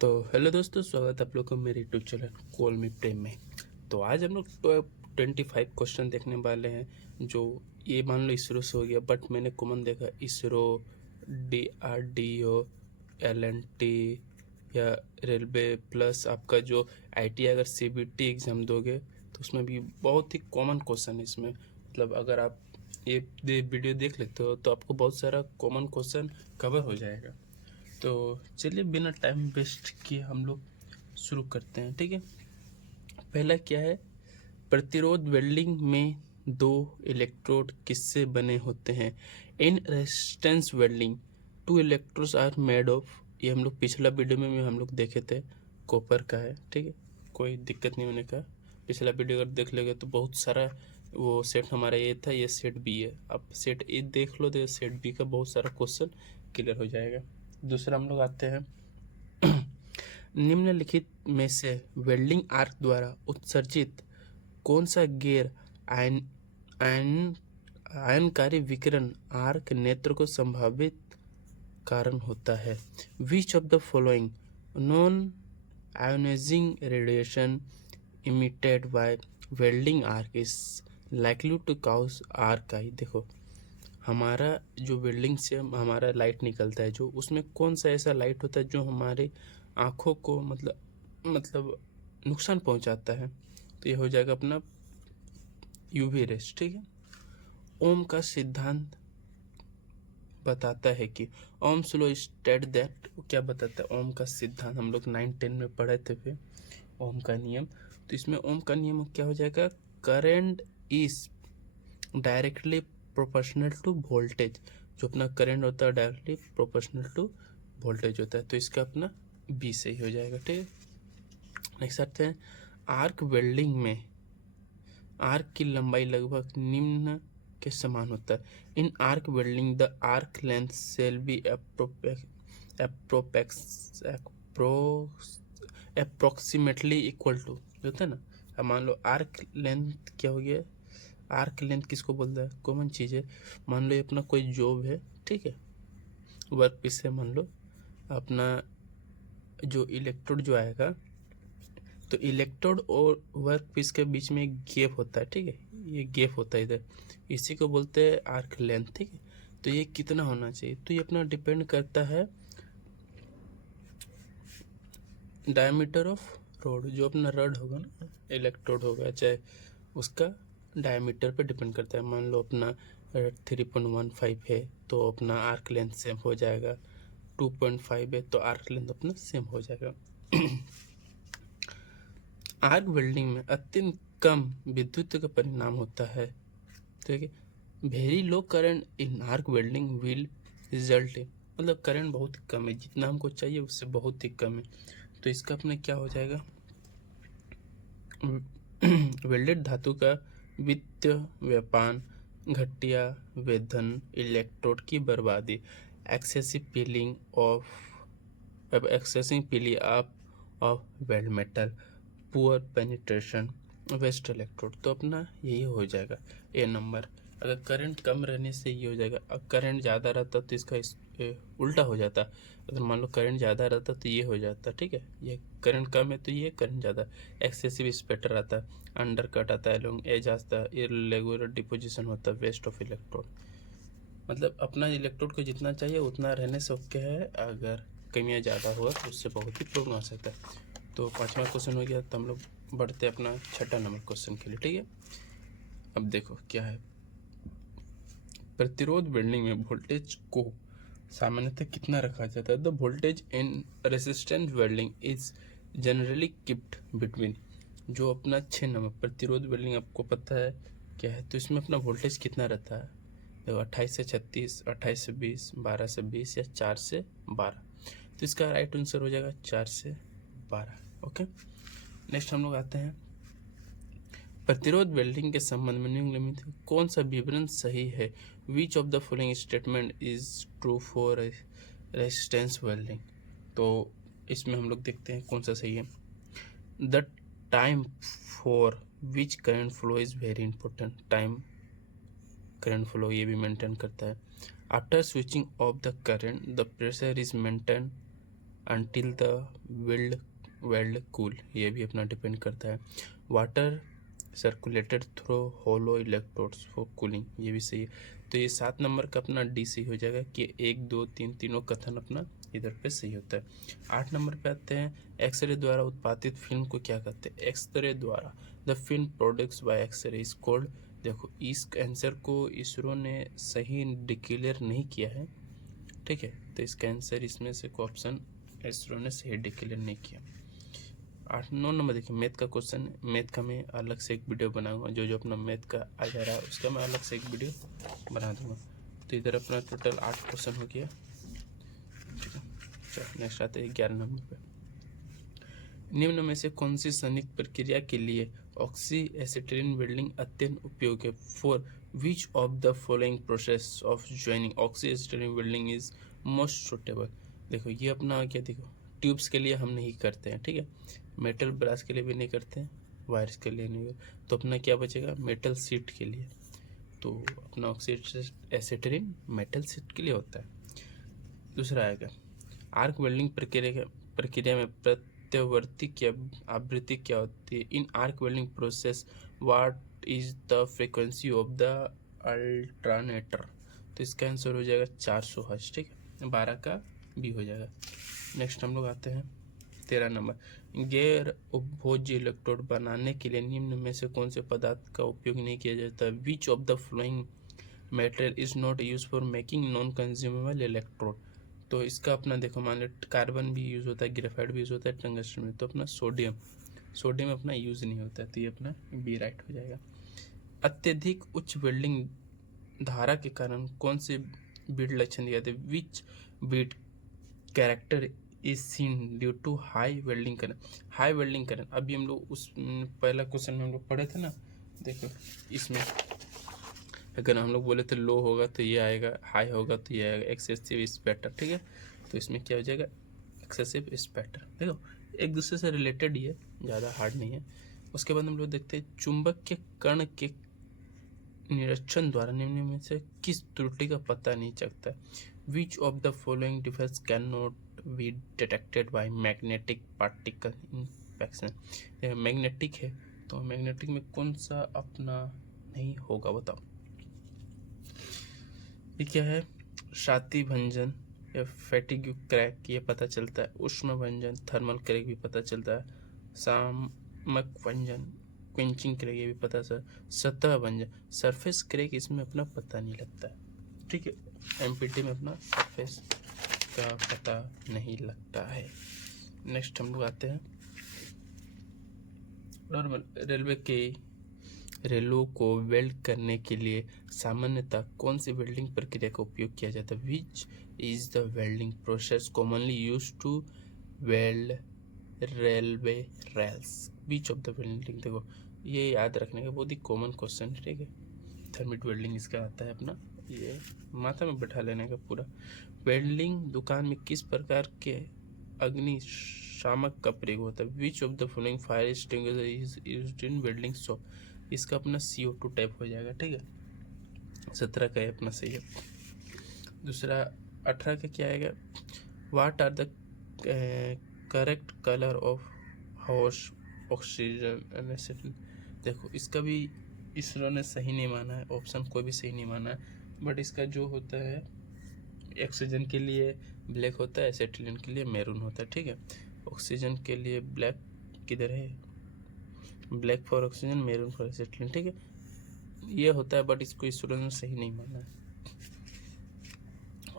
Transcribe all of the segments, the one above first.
तो हेलो दोस्तों, स्वागत है आप लोग को मेरे यूट्यूब चैनल कॉल मी प्रेम में। तो आज हम लोग 25 क्वेश्चन देखने वाले हैं। जो ये मान लो इसरो से हो गया, बट मैंने कॉमन देखा इसरो, DRDO, LNT या रेलवे प्लस आपका जो IT अगर CBT एग्ज़ाम दोगे तो उसमें भी बहुत ही कॉमन क्वेश्चन है इसमें। मतलब अगर आप ये वीडियो देख लेते हो तो आपको बहुत सारा कॉमन क्वेश्चन कवर हो जाएगा। तो चलिए बिना टाइम वेस्ट किए हम लोग शुरू करते हैं, ठीक है। पहला क्या है, प्रतिरोध वेल्डिंग में दो इलेक्ट्रोड किससे बने होते हैं? In resistance welding two electrodes are made of, ये हम लोग पिछला वीडियो में भी हम लोग देखे थे, कॉपर का है, ठीक है। कोई दिक्कत नहीं होने का, पिछला वीडियो अगर देख लेंगे तो बहुत सारा वो सेट हमारा ए था, ये सेट बी है। आप सेट ए देख लो तो सेट बी का बहुत सारा क्वेश्चन क्लियर हो जाएगा। दूसरा हम लोग आते हैं निम्नलिखित में से वेल्डिंग आर्क द्वारा उत्सर्जित कौन सा गैर आयन आयन आयनकारी विकिरण आर्क नेत्र को संभावित कारण होता है? Which of the following non ionizing radiation emitted by welding arc is likely to cause arc eye. देखो, हमारा जो वेल्डिंग से हमारा लाइट निकलता है, जो उसमें कौन सा ऐसा लाइट होता है जो हमारे आँखों को मतलब नुकसान पहुंचाता है? तो ये हो जाएगा अपना यूवी रेस, ठीक है। ओम का सिद्धांत बताता है कि ओम्स लॉ स्टेट दैट, क्या बताता है ओम का सिद्धांत? हम लोग 9-10 में पढ़े थे फिर ओम का नियम। तो इसमें ओम का नियम क्या हो जाएगा? Current is directly proportional to voltage. जो अपना करंट होता है डायरेक्टली प्रोपोर्शनल टू वोल्टेज होता है, तो इसका अपना बी सही हो जाएगा, ठीक है। नेक्स्ट आते हैं, आर्क वेल्डिंग में आर्क की लंबाई लगभग निम्न के समान होता है। In arc welding the arc length shall be approximately equal to, होता है ना। अब मान लो आर्क लेंथ क्या हो गया, आर्क लेंथ किसको बोलता है? कॉमन चीज़ है। मान लो ये अपना कोई जॉब है, ठीक है, वर्क पीस है। मान लो अपना जो इलेक्ट्रोड जो आएगा, तो इलेक्ट्रोड और वर्क पीस के बीच में एक गैप होता है, ठीक है, ये गैप होता है इधर, इसी को बोलते हैं आर्क लेंथ, ठीक है। तो ये कितना होना चाहिए? तो ये अपना डिपेंड करता है डायमीटर ऑफ रोड, जो अपना रड होगा ना, इलेक्ट्रोड होगा, चाहे उसका डायमीटर पे डिपेंड करता है। मान लो अपना 3.15 है तो अपना आर्क लेंथ सेम हो जाएगा, 2.5 है तो आर्क लेंथ अपना सेम हो जाएगा। आर्क वेल्डिंग में अत्यंत कम विद्युत का परिणाम होता है, ठीक है। Very low current in arc welding will result, मतलब करंट बहुत कम है, जितना हमको चाहिए उससे बहुत ही कम है। तो इसका अपना क्या हो जाएगा? वेल्डेड धातु का वित्तीय व्यापान, घटिया वेधन, इलेक्ट्रोड की बर्बादी, excessive peeling of weld metal, poor penetration, waste electrode. तो अपना यही हो जाएगा ए नंबर। अगर करंट कम रहने से ये हो जाएगा, अब करंट ज़्यादा रहता तो इसका उल्टा हो जाता। अगर मान लो करंट ज़्यादा रहता तो ये हो जाता, ठीक है। ये करंट कम है तो ये करंट ज़्यादा, एक्सेसिव स्पेक्टर आता है, अंडर कट आता है, लॉन्ग एज आता है, इरेगुलर डिपोजिशन होता है, वेस्ट ऑफ इलेक्ट्रोड। मतलब अपना इलेक्ट्रोड को जितना चाहिए उतना रहने से ओके है, अगर कमियाँ ज़्यादा हुआ तो उससे बहुत ही प्रॉब्लम आ सकता है। तो 5वां क्वेश्चन हो गया, तो हम लोग बढ़ते अपना 6ठा नंबर क्वेश्चन के लिए, ठीक है। अब देखो क्या है, प्रतिरोध वेल्डिंग में वोल्टेज को सामान्यतः कितना रखा जाता है? The voltage in resistance welding is generally keeped between, जो अपना 6 नंबर प्रतिरोध वेल्डिंग आपको पता है क्या है, तो इसमें अपना वोल्टेज कितना रहता है? देखो 28 से 36, 28 से 20, 12 से 20 या 4 से 12। तो इसका राइट आंसर हो जाएगा 4 से 12, ओके। नेक्स्ट हम लोग आते हैं, प्रतिरोध वेल्डिंग के संबंध में निम्नलिखित में कौन सा विवरण सही है? Which of the following statement is true for resistance welding? तो इसमें हम लोग देखते हैं कौन सा सही है। The time for which current flow is very important, time current flow ये भी मेंटेन करता है। After switching off the current the pressure is maintain until the weld cool, ये भी अपना डिपेंड करता है। Water circulated through hollow electrodes for cooling, ये भी सही है। तो ये 7 नंबर का अपना डी सही हो जाएगा कि 1 2 3 तीनों कथन अपना इधर पे सही होता है। 8 नंबर पे आते हैं, एक्सरे द्वारा उत्पादित फिल्म को क्या कहते हैं? एक्सरे द्वारा, the film products by x-ray is called. देखो इस आंसर को इसरो ने सही डिक्लेयर नहीं किया है, ठीक है, तो इसका आंसर इसमें से कोई ऑप्शन इसरो ने सही डिक्लेयर नहीं किया। 8 9 नंबर देखिए, मैथ का क्वेश्चन है। मैथ का मैं अलग से एक वीडियो बनाऊंगा, जो अपना मैथ का आ जा रहा है उसका मैं अलग से एक वीडियो बना दूंगा। तो इधर अपना टोटल 8 क्वेश्चन हो गया, ठीक है। चलो नेक्स्ट आते हैं 11 नंबर पे। निम्न में से कौन सी संयुक्त प्रक्रिया के लिए ऑक्सी एसिटिलीन वेल्डिंग अत्यंत उपयोगी है? For which of the following process of joining oxy acetylene welding is most suitable? देखो ये अपना क्या, देखो ट्यूब्स के लिए हम नहीं करते हैं, ठीक है, मेटल ब्रास के लिए भी नहीं करते हैं, वायर्स के लिए नहीं, तो अपना क्या बचेगा? मेटल सीट के लिए। तो अपना ऑक्सी एसिटिलीन मेटल सीट के लिए होता है। दूसरा आएगा, आर्क वेल्डिंग प्रक्रिया में प्रत्यावर्ती की आवृत्ति क्या होती है? In arc welding process what is the frequency of the alternator? तो इसका आंसर हो जाएगा 400 हर्ट्ज, ठीक है, 12 का भी हो जाएगा। नेक्स्ट हम लोग आते हैं 13 नंबर, गैर उपभोज्य इलेक्ट्रोड बनाने के लिए निम्न में से कौन से पदार्थ का उपयोग नहीं किया जाता? विच of the flowing material is not use for making non consumable electrode? तो इसका अपना देखो, मान लो कार्बन भी यूज़ होता है, ग्रेफाइट भी यूज़ होता है, टंगस्टन में, तो अपना सोडियम अपना यूज़ नहीं होता है, तो ये अपना बी राइट हो जाएगा। अत्यधिक उच्च वेल्डिंग धारा के कारण कौन से बीट लक्षण दिए जाते हैं? Which bead character is seen due to high welding current? High welding current अभी हम लोग उस पहला क्वेश्चन में हम लोग पढ़े थे ना, देखो इसमें अगर हम लोग बोले तो लो होगा तो ये आएगा, हाई होगा तो ये आएगा, एक्सेसिव स्पैटर, ठीक है, तो इसमें क्या हो जाएगा? Excessive spatter. देखो एक दूसरे से रिलेटेड ही है, ज़्यादा हार्ड नहीं है। उसके बाद हम लोग देखते हैं, चुंबक के कण के निरीक्षण द्वारा निम्न में से किस त्रुटि का पता नहीं चलता? विच of the following defects can not be detected by magnetic particle inspection? Magnetic है, तो मैग्नेटिक में कौन सा अपना नहीं होगा बताओ? ये क्या है? शाती भंजन या फैटिग क्रैक, ये पता चलता है। उष्ण भंजन, थर्मल क्रैक भी पता चलता है। सामक भंजन, क्विंचिंग क्रैक, ये भी पता चल। सतह भंजन, सरफेस क्रैक, इसमें अपना पता नहीं लगता है, ठीक है, एमपीटी में अपना सरफेस का पता नहीं लगता है। नेक्स्ट हम लोग आते हैं नॉर्मल रेलों को वेल्ड करने के लिए सामान्यतः कौन सी वेल्डिंग प्रक्रिया का उपयोग किया जाता है? Which is the welding process commonly use to weld railway rails? Which of the welding, देखो ये याद रखने का बहुत ही कॉमन क्वेश्चन है, ठीक है, थर्मिट वेल्डिंग इसका आता है अपना, ये माथा में बैठा लेने का पूरा। वेल्डिंग दुकान में किस प्रकार के अग्निशामक का प्रयोग होता है? Which of the following fire extinguisher is used in welding shop? इसका अपना CO2 टाइप हो जाएगा, ठीक है, 17 का ये अपना सही है। दूसरा 18 का क्या आएगा? What are the correct colour of house oxygen? देखो इसका भी इसरो ने सही नहीं माना है, ऑप्शन कोई भी सही नहीं माना है, बट इसका जो होता है ऑक्सीजन के लिए ब्लैक होता है, एसिटिलीन के लिए मैरून होता है, ठीक है, ऑक्सीजन के लिए ब्लैक किधर है? Black for oxygen, maroon for acetylene, ठीक है, ये होता है, बट इसको इसरो ने सही नहीं माना है।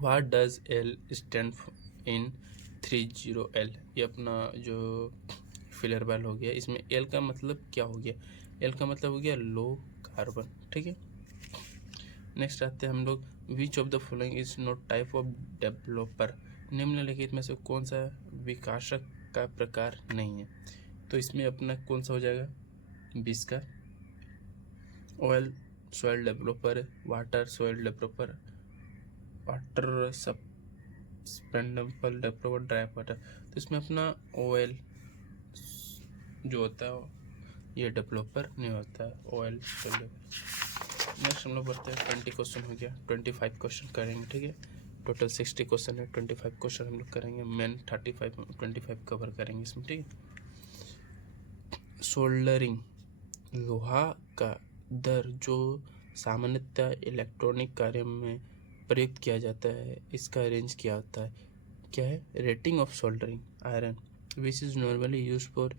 What does L stand in 30L? ये अपना जो फिलर बैल हो गया, इसमें L का मतलब क्या हो गया? L का मतलब हो गया लो कार्बन, ठीक है। नेक्स्ट आते हैं हम लोग, विच of the following is not type of developer? निम्नलिखित में से कौन सा विकासक का प्रकार नहीं है? तो इसमें अपना कौन सा हो जाएगा? 20 का। Oil soil developer, water soil developer, water suspendable developer, dry water, तो इसमें अपना ऑयल जो होता है ये डेवलपर नहीं होता है, ऑयल सॉइल। नेक्स्ट हम लोग बढ़ते हैं, 20 क्वेश्चन हो गया, 25 क्वेश्चन करेंगे, ठीक है। टोटल 60 क्वेश्चन है, 25 क्वेश्चन हम लोग करेंगे, मेन 25 कवर करेंगे इसमें, ठीक है। सोल्डरिंग, लोहा का दर जो सामान्यतः इलेक्ट्रॉनिक कार्य में प्रयुक्त किया जाता है, इसका रेंज क्या होता है? क्या है? Rating of soldering iron which is normally use for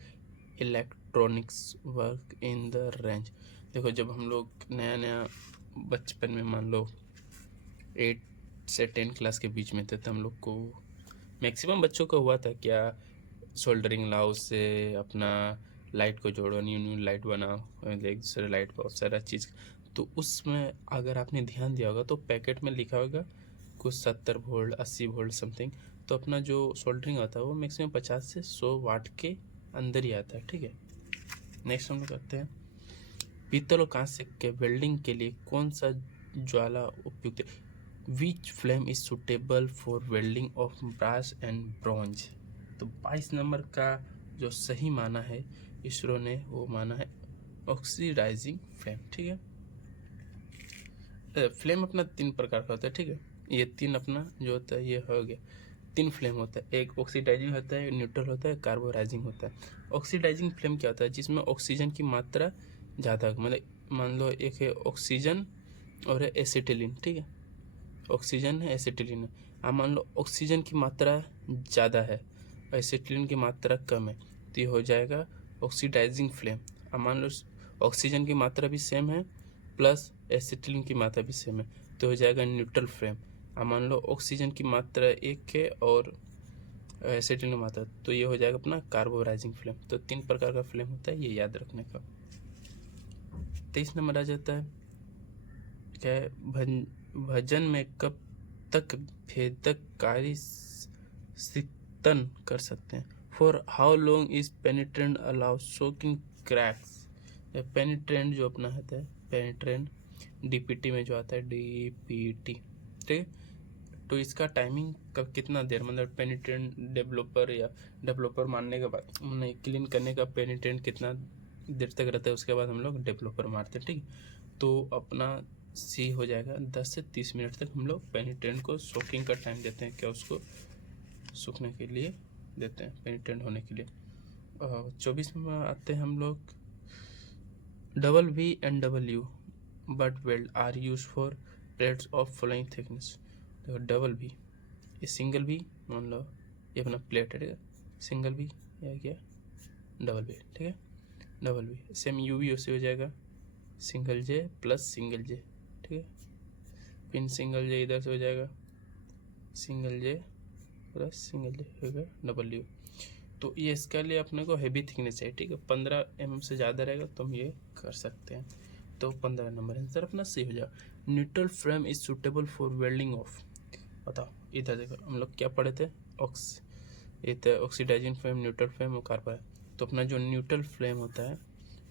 electronics work in the range. देखो, जब हम लोग नया नया बचपन में, मान लो 8 से 10 क्लास के बीच में थे, तो हम लोग को मैक्सिमम बच्चों को हुआ था क्या, सोल्डरिंग लाओ, उससे अपना लाइट को जोड़ो, न्यू लाइट बनाओ, एक दूसरे लाइट बहुत सारा चीज़। तो उसमें अगर आपने ध्यान दिया होगा तो पैकेट में लिखा होगा कुछ 70 वोल्ट 80 वोल्ट समथिंग। तो अपना जो सोल्डरिंग आता है वो मैक्सिमम 50 से 100 वाट के अंदर ही आता है, ठीक है। नेक्स्ट हम लोग करते हैं, पीतल और कांस्य के वेल्डिंग के लिए कौन सा ज्वाला उपयुक्त है? Which flame is suitable for welding of brass and bronze. तो 22 नंबर का जो सही माना है इसरो ने, वो माना है ऑक्सीडाइजिंग फ्लेम, ठीक है। फ्लेम अपना 3 प्रकार का होता है, ठीक है। ये 3 अपना जो होता है ये हो गया, 3 फ्लेम होता है, एक ऑक्सीडाइजिंग होता है, न्यूट्रल होता है, कार्बोराइजिंग होता है। ऑक्सीडाइजिंग फ्लेम क्या होता है? जिसमें ऑक्सीजन की मात्रा ज़्यादा, मतलब मान लो एक है ऑक्सीजन और है एसिटिलीन, ठीक है। ऑक्सीजन है, एसिटिलीन है। अब मान लो ऑक्सीजन की मात्रा ज़्यादा है, एसिटिलीन की मात्रा कम है, तो ये हो जाएगा ऑक्सीडाइजिंग फ्लेम। अब मान लो ऑक्सीजन की मात्रा भी सेम है प्लस एसिटिलीन की मात्रा भी सेम है, तो हो जाएगा न्यूट्रल फ्लेम। अब मान लो ऑक्सीजन की मात्रा 1 है और एसिटिलीन की मात्रा, तो ये हो जाएगा अपना कार्बोराइजिंग फ्लेम। तो 3 प्रकार का फ्लेम होता है, ये याद रखने का। 23 नंबर आ जाता है, क्या है? भजन में कब तक भेदककारी सिक्तन कर सकते हैं? For how long is penetrant allow soaking cracks. Penetrant जो अपना होता है, पेनिट्रेंट डीपीटी में जो आता है, डीपीटी, ठीक है। तो इसका टाइमिंग कब, कितना देर, मतलब पेनिट्रेंट डेवलपर या डेवलपर मारने के बाद, क्लीन करने का पेनिट्रेंट कितना देर तक रहता है, उसके बाद हम लोग डेवलपर मारते हैं, ठीक। तो अपना सी हो जाएगा 10 से 30 मिनट तक हम लोग पेनिट्रेंट को सोकिंग का टाइम देते हैं, क्या उसको सूखने के लिए देते हैं, पेनिट्रेंट होने के लिए। 24 में आते हैं हम लोग, double V and double U butt weld are use for plates of following thickness. देखो, डबल वी, ये सिंगल वी, मान लो ये अपना प्लेट है, ठीक है, सिंगल वी, या क्या डबल वी, ठीक है। Double V same U V उससे हो जाएगा single J plus single J, ठीक है। फिर सिंगल जे इधर से हो जाएगा single J plus single J, हो गया डबल यू। तो ये इसके लिए अपने को हैवी थिकनेस चाहिए, ठीक है। 15 mm से ज़्यादा रहेगा तो हम ये कर सकते हैं। तो 15 नंबर आंसर अपना सही हो जाएगा। Neutral frame is suitable for welding of. बताओ, इधर देखो हम लोग क्या पढ़े थे, ऑक्सीडाइजिंग फ्लेम, न्यूट्रल फ्लेम और कार्बन। तो अपना जो न्यूट्रल फ्लेम होता है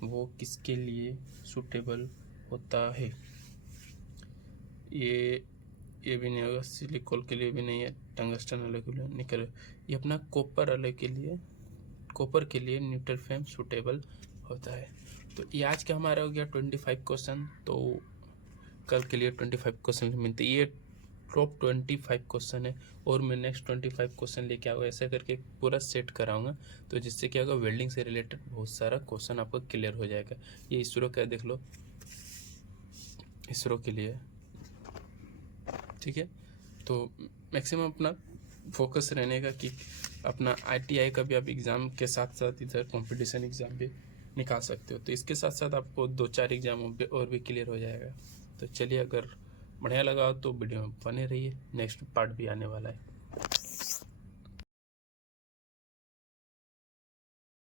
वो किसके लिए सूटेबल होता है? ये भी नहीं होगा, सिलिकॉन के लिए भी नहीं है, टंगस्टन अलग के लिए, निकल, ये अपना कॉपर अलग के लिए, कॉपर के लिए न्यूट्रल फ्लेम सूटेबल होता है। तो ये आज का हमारा हो गया 25 क्वेश्चन। तो कल के लिए 25 क्वेश्चन मिलते, ये टॉप 25 क्वेश्चन है और मैं नेक्स्ट 25 क्वेश्चन लेके आऊँगा, ऐसा करके पूरा सेट कराऊंगा। तो जिससे क्या होगा, वेल्डिंग से रिलेटेड बहुत सारा क्वेश्चन आपको क्लियर हो जाएगा। ये इसरो का देख लो, इसरो के लिए, ठीक है। तो मैक्सिमम अपना फोकस रहने का कि अपना ITI का भी आप एग्ज़ाम के साथ साथ इधर कंपटीशन एग्ज़ाम भी निकाल सकते हो। तो इसके साथ साथ आपको 2-4 एग्ज़ाम और भी क्लियर हो जाएगा। तो चलिए, अगर बढ़िया लगा तो वीडियो में बने रहिए, नेक्स्ट पार्ट भी आने वाला है।